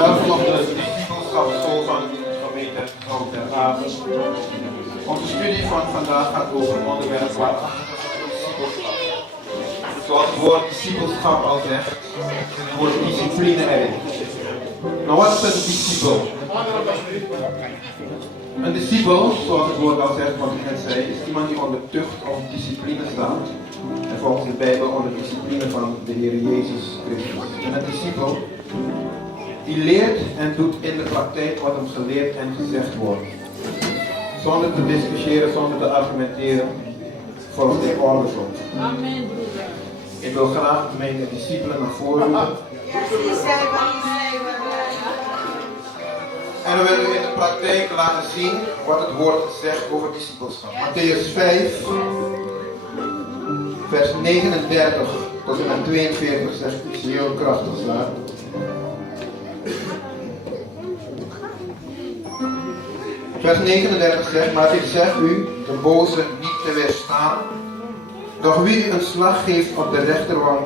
Welkom op de discipelschapsschool van de gemeente Houten. Onze studie van vandaag gaat over het onderwerp waarachtige discipelschap. Zoals het woord discipelschap al zegt, zit het woord discipline erin. Maar wat is een discipel? Een discipel, zoals het woord al zegt, wat ik net zei, is iemand die onder tucht of discipline staat. En volgens de Bijbel onder discipline van de Heer Jezus Christus. En een discipel die leert en doet in de praktijk wat hem geleerd en gezegd wordt. Zonder te discussiëren, zonder te argumenteren, volgens de orders op. Amen, broeder. Ik wil graag mijn discipelen naar voren roepen. En we willen in de praktijk laten zien wat het woord zegt over discipelschap. Mattheüs 5, vers 39 tot en met 42 zegt iets heel krachtigs daar. Vers 39 zegt, maar ik zeg u, de boze niet te weerstaan. Doch wie u een slag geeft op de rechterwang,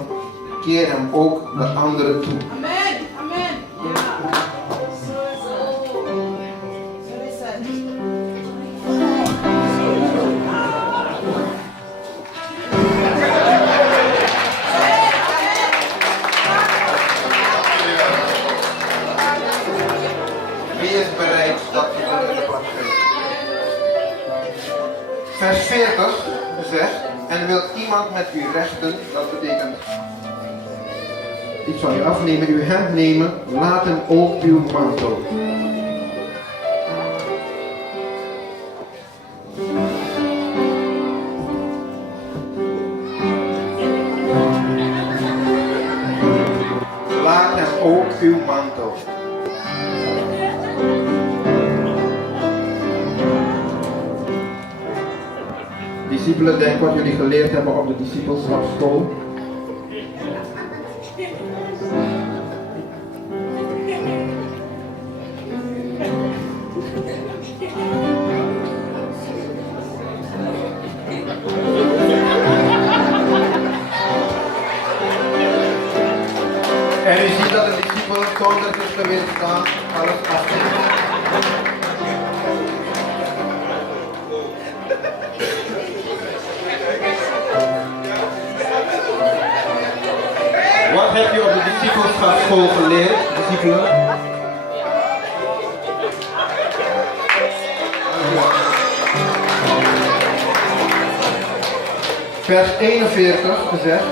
keer hem ook de andere toe. Amen. Amen. Ja. Wie is bereid dat te doen in de praktijk? Vers 40 zegt, en wil iemand met u rechten, dat betekent iets van u afnemen, uw hand nemen, laat hem ook uw mantel. Laat hem ook uw mantel. Discipelen, denk wat jullie geleerd hebben op de discipelschapsschool. En u ziet dat de discipelen zonder te weerstaan alles afnemen. Wat heb je op de discipelschapsschool geleerd, discipelen? Vers 41 gezegd.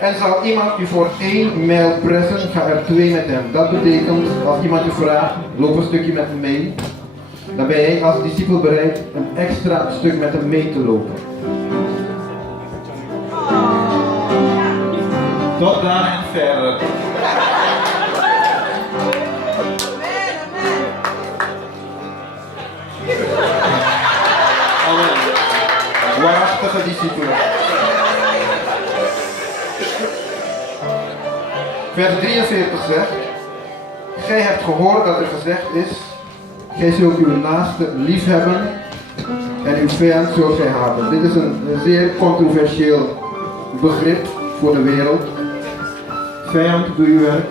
En zal iemand u voor 1 mijl pressen, ga er 2 met hem. Dat betekent, als iemand u vraagt, loop een stukje met hem mee. Dan ben jij als discipel bereid een extra stuk met hem mee te lopen. Tot daar en verder. Amen. Waarachtige discipelen. Vers 43 zegt, gij hebt gehoord dat er gezegd is, gij zult uw naaste lief hebben en uw vijand zult gij haten. Dit is een zeer controversieel begrip voor de wereld. Vijand, doe uw werk.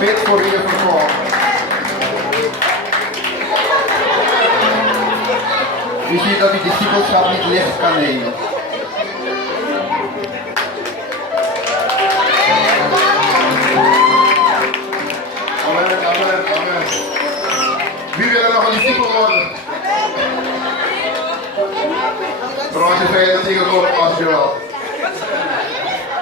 Bid voor uw vervolg. U ziet dat die discipelschap niet licht kan nemen. Amen, amen, amen. Wie wil er nog een discipel worden? Trouwens, je zei dat ik het op als je wel.